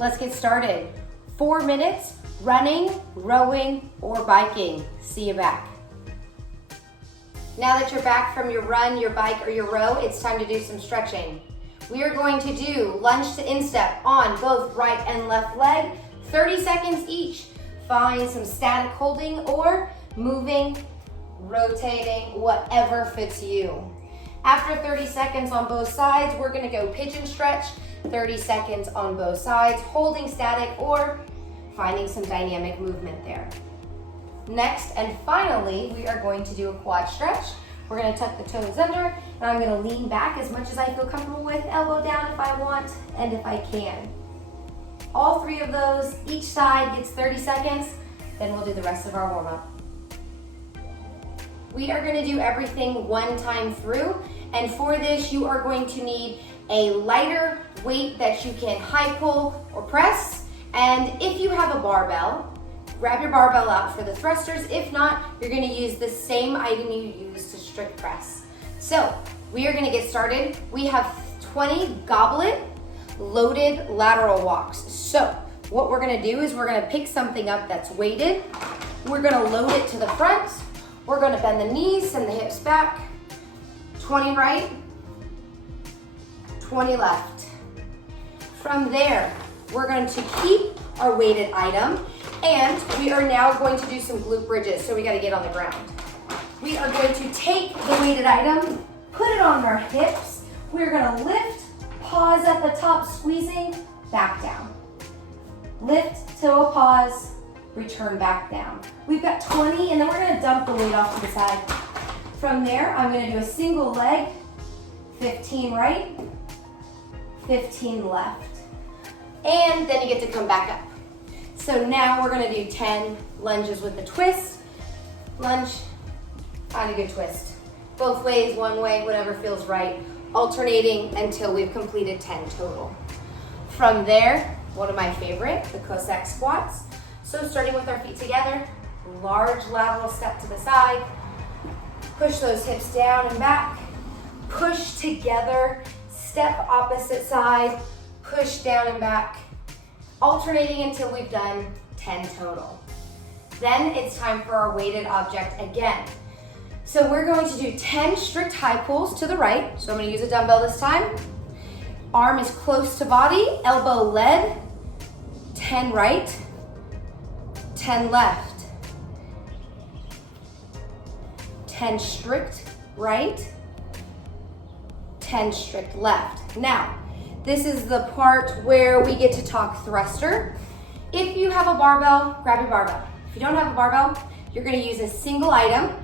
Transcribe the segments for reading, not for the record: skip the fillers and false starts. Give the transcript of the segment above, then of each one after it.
let's get started. 4 minutes, running, rowing, or biking. See you back. Now that you're back from your run, your bike, or your row, it's time to do some stretching. We are going to do lunge to instep on both right and left leg, 30 seconds each. Find some static holding or moving, rotating, whatever fits you. After 30 seconds on both sides, we're gonna go pigeon stretch, 30 seconds on both sides, holding static or finding some dynamic movement there. Next and finally, we are going to do a quad stretch. We're gonna tuck the toes under, and I'm gonna lean back as much as I feel comfortable with, elbow down if I want, and if I can. All 3 of those, each side gets 30 seconds, then we'll do the rest of our warm-up. We are gonna do everything 1 time through, and for this, you are going to need a lighter weight that you can high pull or press, and if you have a barbell, grab your barbell out for the thrusters. If not, you're gonna use the same item you use to strict press. So, we are gonna get started. We have 20 goblet loaded lateral walks. So, what we're gonna do is we're gonna pick something up that's weighted. We're gonna load it to the front. We're gonna bend the knees, send the hips back. 20 right, 20 left. From there, we're going to keep our weighted item, and we are now going to do some glute bridges, so we gotta get on the ground. We are going to take the weighted item, put it on our hips. We're gonna lift, pause at the top, squeezing, back down. Lift to a pause, return back down. We've got 20, and then we're gonna dump the weight off to the side. From there, I'm gonna do a single leg, 15 right, 15 left. And then you get to come back up. So now we're gonna do 10 lunges with the twist. Lunge, find a good twist. Both ways, one way, whatever feels right, alternating until we've completed 10 total. From there, one of my favorite, the Cossack squats. So starting with our feet together, large lateral step to the side, push those hips down and back, push together, step opposite side, push down and back, alternating until we've done 10 total. Then it's time for our weighted object again. So we're going to do 10 strict high pulls to the right. So I'm gonna use a dumbbell this time. Arm is close to body, elbow led, 10 right, 10 left, 10 strict right, 10 strict left. Now, this is the part where we get to talk thruster. If you have a barbell, grab your barbell. If you don't have a barbell, you're gonna use a single item,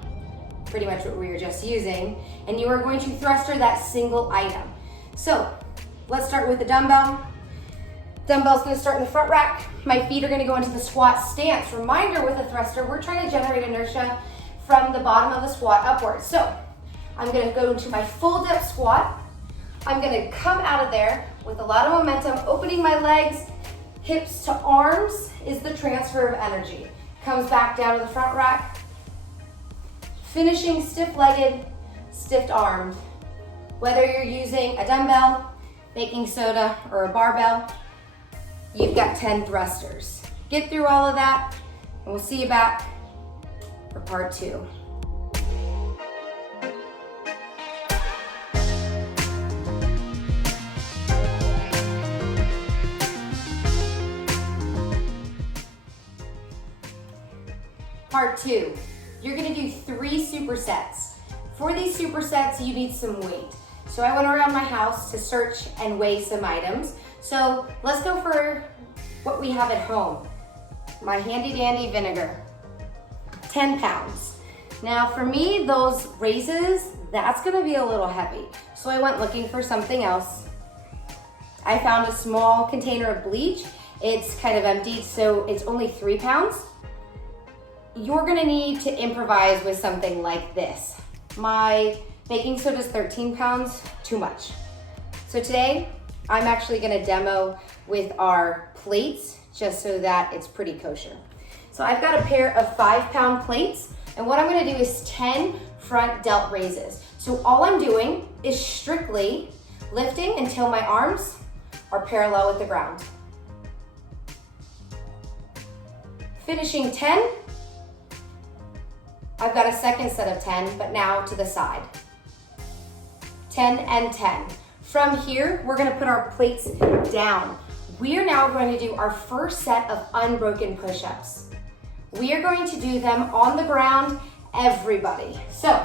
pretty much what we were just using, and you are going to thruster that single item. So, let's start with the dumbbell. Dumbbell's gonna start in the front rack. My feet are gonna go into the squat stance. Reminder with a thruster, we're trying to generate inertia from the bottom of the squat upwards. So, I'm gonna go into my full depth squat. I'm gonna come out of there with a lot of momentum, opening my legs, hips to arms is the transfer of energy. Comes back down to the front rack, finishing stiff-legged, stiff-armed. Whether you're using a dumbbell, baking soda, or a barbell, you've got 10 thrusters. Get through all of that, and we'll see you back for part 2. Part 2, you're gonna do 3 supersets. For these supersets, you need some weight. So I went around my house to search and weigh some items. So let's go for what we have at home. My handy dandy vinegar, 10 pounds. Now for me, those raises, that's gonna be a little heavy. So I went looking for something else. I found a small container of bleach. It's kind of emptied, so it's only 3 pounds. You're gonna need to improvise with something like this. My baking soda is 13 pounds, too much. So today, I'm actually gonna demo with our plates just so that it's pretty kosher. So I've got a pair of 5-pound plates, and what I'm gonna do is 10 front delt raises. So all I'm doing is strictly lifting until my arms are parallel with the ground. Finishing 10. I've got a second set of 10, but now to the side. 10 and 10. From here, we're gonna put our plates down. We are now going to do our first set of unbroken push-ups. We are going to do them on the ground, everybody. So,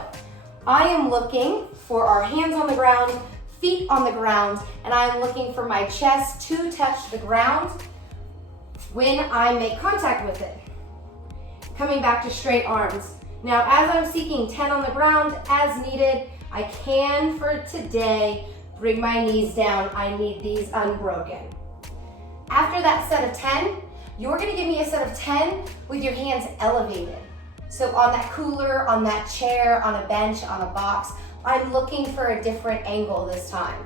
I am looking for our hands on the ground, feet on the ground, and I'm looking for my chest to touch the ground when I make contact with it. Coming back to straight arms. Now, as I'm seeking 10 on the ground, as needed, I can, for today, bring my knees down. I need these unbroken. After that set of 10, you're gonna give me a set of 10 with your hands elevated. So on that cooler, on that chair, on a bench, on a box, I'm looking for a different angle this time.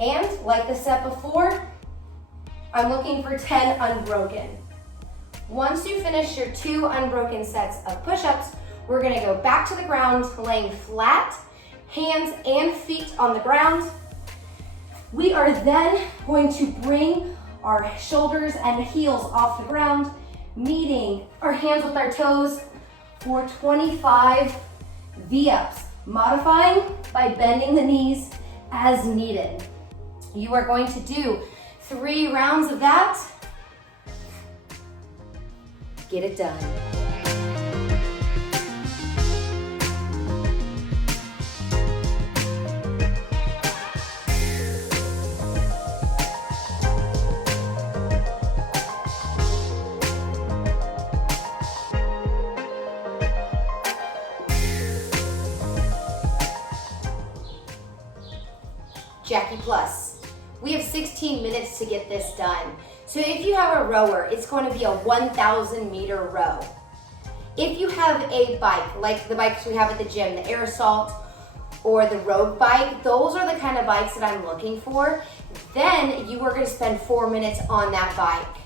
And like the set before, I'm looking for 10 unbroken. Once you finish your 2 unbroken sets of push-ups, we're gonna go back to the ground, laying flat, hands and feet on the ground. We are then going to bring our shoulders and heels off the ground, meeting our hands with our toes for 25 V-ups, modifying by bending the knees as needed. You are going to do 3 rounds of that. Get it done. Jackie Plus. We have 16 minutes to get this done. So if you have a rower, it's going to be a 1,000 meter row. If you have a bike, like the bikes we have at the gym, the Air Assault or the Rogue bike, those are the kind of bikes that I'm looking for. Then you are going to spend 4 minutes on that bike.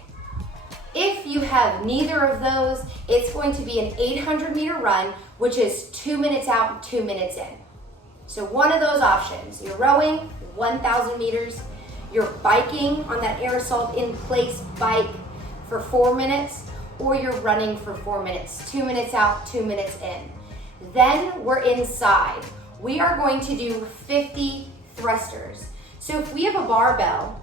If you have neither of those, it's going to be an 800 meter run, which is 2 minutes out, 2 minutes in. So one of those options, you're rowing 1,000 meters, you're biking on that Air Assault in place bike for 4 minutes, or you're running for 4 minutes, 2 minutes out, 2 minutes in. Then we're inside. We are going to do 50 thrusters. So if we have a barbell,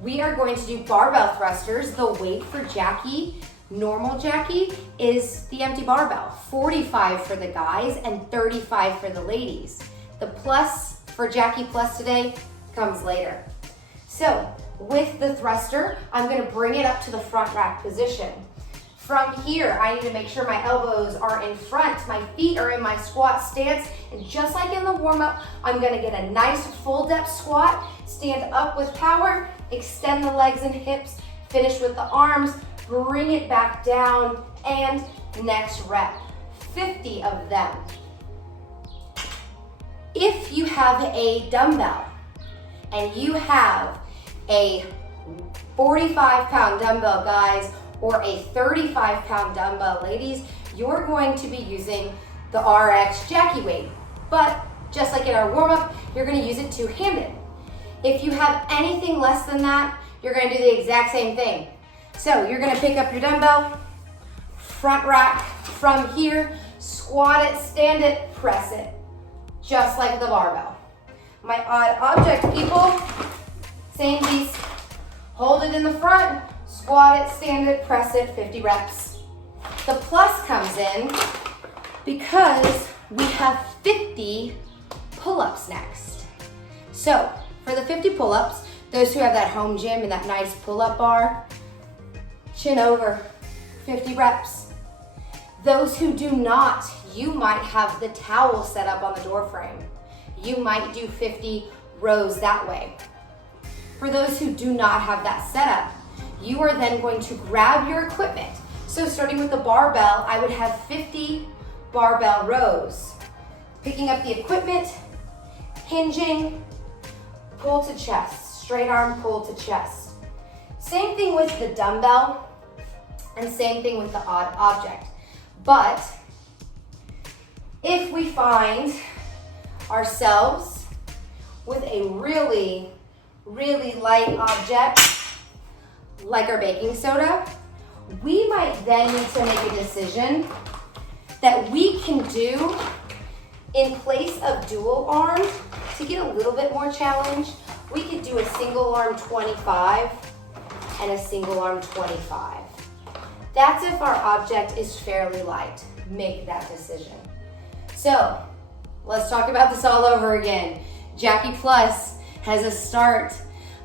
we are going to do barbell thrusters. The weight for Jackie, normal Jackie, is the empty barbell. 45 for the guys and 35 for the ladies. The plus for Jackie Plus today comes later. So with the thruster, I'm gonna bring it up to the front rack position. From here, I need to make sure my elbows are in front, my feet are in my squat stance, and just like in the warm-up, I'm gonna get a nice full depth squat, stand up with power, extend the legs and hips, finish with the arms, bring it back down, and next rep, 50 of them. If you have a dumbbell and you have a 45-pound dumbbell, guys, or a 35-pound dumbbell, ladies, you're going to be using the RX Jackie weight. But just like in our warm-up, you're gonna use it two-handed. If you have anything less than that, you're gonna do the exact same thing. So you're gonna pick up your dumbbell, front rack from here, squat it, stand it, press it. Just like the barbell. My odd object, people, same piece. Hold it in the front, squat it, stand it, press it, 50 reps. The plus comes in because we have 50 pull-ups next. So for the 50 pull-ups, those who have that home gym and that nice pull-up bar, chin over, 50 reps. Those who do not, you might have the towel set up on the door frame. You might do 50 rows that way. For those who do not have that set up, you are then going to grab your equipment. So starting with the barbell, I would have 50 barbell rows. Picking up the equipment, hinging, pull to chest, straight arm pull to chest. Same thing with the dumbbell and same thing with the odd object. But if we find ourselves with a really, really light object, like our baking soda, we might then need to make a decision that we can do in place of dual arm to get a little bit more challenge. We could do a single arm 25 and a single arm 25. That's if our object is fairly light. Make that decision. So let's talk about this all over again. Jackie Plus has a start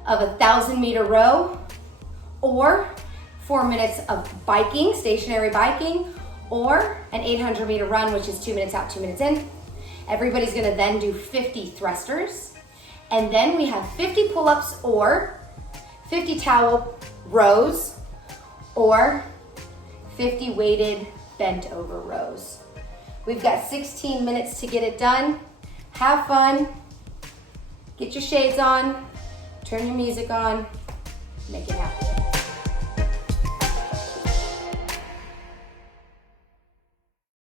of 1,000-meter row, or 4 minutes of biking, stationary biking, or an 800-meter run, which is 2 minutes out, 2 minutes in. Everybody's gonna then do 50 thrusters, and then we have 50 pull-ups or 50 towel rows or 50 weighted bent over rows. We've got 16 minutes to get it done. Have fun, get your shades on, turn your music on, make it happen.